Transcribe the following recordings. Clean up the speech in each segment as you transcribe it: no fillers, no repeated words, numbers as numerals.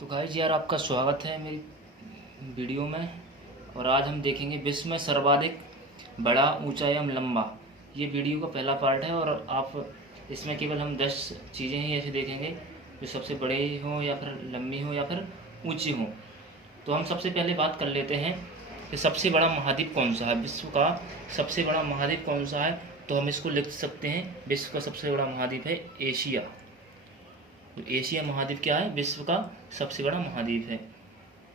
तो गाइस यार, आपका स्वागत है मेरी वीडियो में। और आज हम देखेंगे विश्व में सर्वाधिक बड़ा, ऊंचा एवं लंबा। ये वीडियो का पहला पार्ट है और आप इसमें केवल हम 10 चीज़ें ही ऐसे देखेंगे जो सबसे बड़े हों या फिर लंबी हों या फिर ऊंची हों। तो हम सबसे पहले बात कर लेते हैं कि सबसे बड़ा महाद्वीप कौन सा है। विश्व का सबसे बड़ा महाद्वीप कौन सा है, तो हम इसको लिख सकते हैं, विश्व का सबसे बड़ा महाद्वीप है एशिया। तो एशिया महाद्वीप क्या है, विश्व का सबसे बड़ा महाद्वीप है।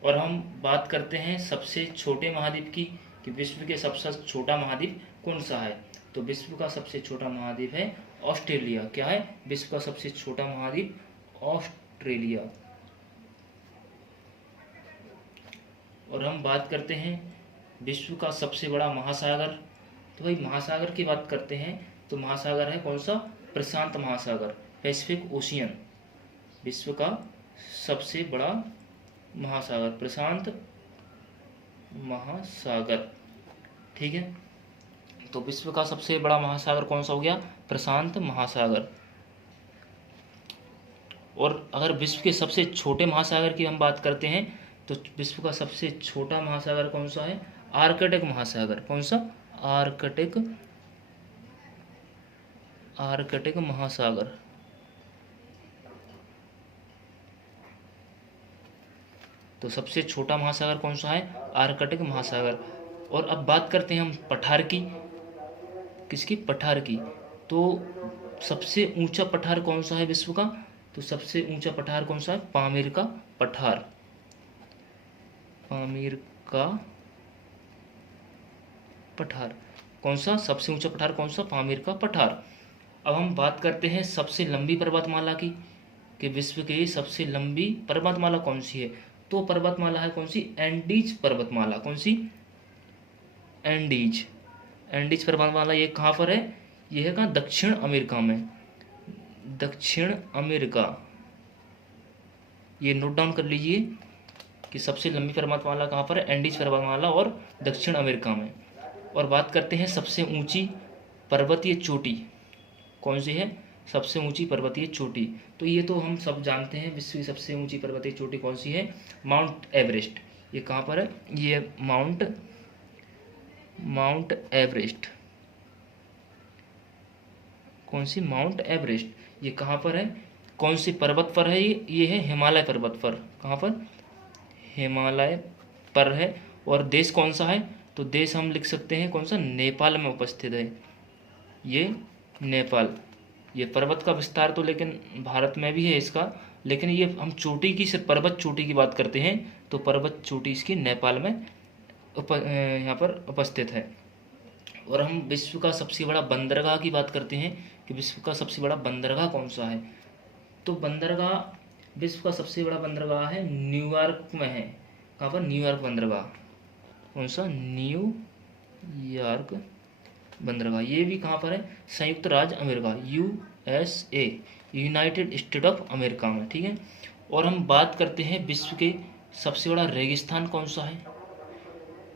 और हम बात करते हैं सबसे छोटे महाद्वीप की, कि विश्व के सबसे छोटा महाद्वीप कौन सा है। तो विश्व का सबसे छोटा महाद्वीप है ऑस्ट्रेलिया। क्या है, विश्व का सबसे छोटा महाद्वीप ऑस्ट्रेलिया। और हम बात करते हैं विश्व का सबसे बड़ा महासागर। तो भाई महासागर की बात करते हैं तो महासागर है कौन सा, प्रशांत महासागर, पैसिफिक ओशियन। विश्व का सबसे बड़ा महासागर प्रशांत महासागर। ठीक है, तो विश्व का सबसे बड़ा महासागर कौन सा हो गया, प्रशांत महासागर। और अगर विश्व के सबसे छोटे महासागर की हम बात करते हैं तो विश्व का सबसे छोटा महासागर कौन सा है, आर्कटिक महासागर। कौन सा, आर्कटिक महासागर। तो सबसे छोटा महासागर कौन सा है, आर्कटिक महासागर। और अब बात करते हैं हम पठार की, किसकी, पठार की। तो सबसे ऊंचा पठार कौन सा है विश्व का, तो सबसे ऊंचा पठार कौन सा है, पामीर का पठार। पामीर का पठार कौन सा, सबसे ऊंचा पठार कौन सा, पामीर का पठार। अब हम बात करते हैं सबसे लंबी पर्वतमाला की, कि विश्व की सबसे लंबी पर्वतमाला कौन सी है। तो पर्वतमाला है कौन सी, एंडीज पर्वतमाला। कौन सी, एंडीज पर्वतमाला। ये कहाँ पर है, ये है कहाँ, दक्षिण अमेरिका में, दक्षिण अमेरिका। ये नोट डाउन कर लीजिए कि सबसे लंबी पर्वतमाला कहाँ पर है, एंडीज पर्वतमाला और दक्षिण अमेरिका में। और बात करते हैं सबसे ऊंची पर्वतीय चोटी कौन सी है, सबसे ऊंची पर्वतीय चोटी। तो ये तो हम सब जानते हैं, विश्व की सबसे ऊंची पर्वतीय चोटी कौन सी है, माउंट एवरेस्ट। ये कहाँ पर है, ये माउंट एवरेस्ट। कौन सी, माउंट एवरेस्ट। ये कहाँ पर है, कौन सी पर्वत पर है, ये है हिमालय पर्वत पर। कहाँ पर, हिमालय पर है। और देश कौन सा है, तो देश हम लिख सकते हैं कौन सा, नेपाल में उपस्थित है। ये नेपाल। ये पर्वत का विस्तार तो लेकिन भारत में भी है इसका, लेकिन ये हम चोटी की, सिर्फ पर्वत चोटी की बात करते हैं तो पर्वत चोटी इसकी नेपाल में यहाँ पर उपस्थित है। और हम विश्व का सबसे बड़ा बंदरगाह की बात करते हैं कि विश्व का सबसे बड़ा बंदरगाह कौन सा है। तो बंदरगाह, विश्व का सबसे बड़ा बंदरगाह है न्यूयॉर्क में है। कहाँ पर, न्यूयॉर्क बंदरगाह। कौन सा, न्यूयॉर्क बंदरगाह। ये भी कहाँ पर है, संयुक्त राज्य America, USA, United state of America में। ठीक है। और हम बात करते हैं विश्व के सबसे बड़ा रेगिस्तान कौन सा है।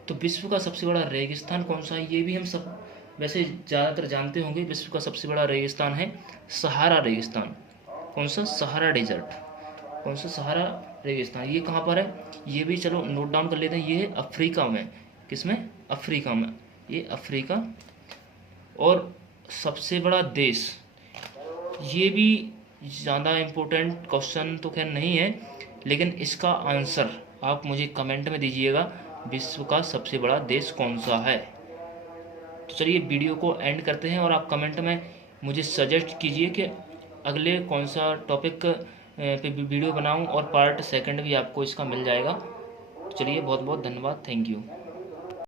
तो विश्व का सबसे बड़ा रेगिस्तान कौन सा है, ये भी हम सब वैसे ज़्यादातर जानते होंगे। विश्व का सबसे बड़ा रेगिस्तान है सहारा रेगिस्तान। कौन सा, सहारा डेजर्ट। कौन सा, सहारा रेगिस्तान। ये कहाँ पर है, ये भी चलो नोट डाउन कर लेते हैं। ये है अफ्रीका में, किसमें, अफ्रीका में, ये अफ्रीका। और सबसे बड़ा देश, ये भी ज़्यादा इम्पोर्टेंट क्वेश्चन तो खैर नहीं है, लेकिन इसका आंसर आप मुझे कमेंट में दीजिएगा, विश्व का सबसे बड़ा देश कौन सा है। तो चलिए वीडियो को एंड करते हैं और आप कमेंट में मुझे सजेस्ट कीजिए कि अगले कौन सा टॉपिक पे वीडियो बनाऊं, और पार्ट सेकंड भी आपको इसका मिल जाएगा। चलिए, बहुत बहुत धन्यवाद, थैंक यू।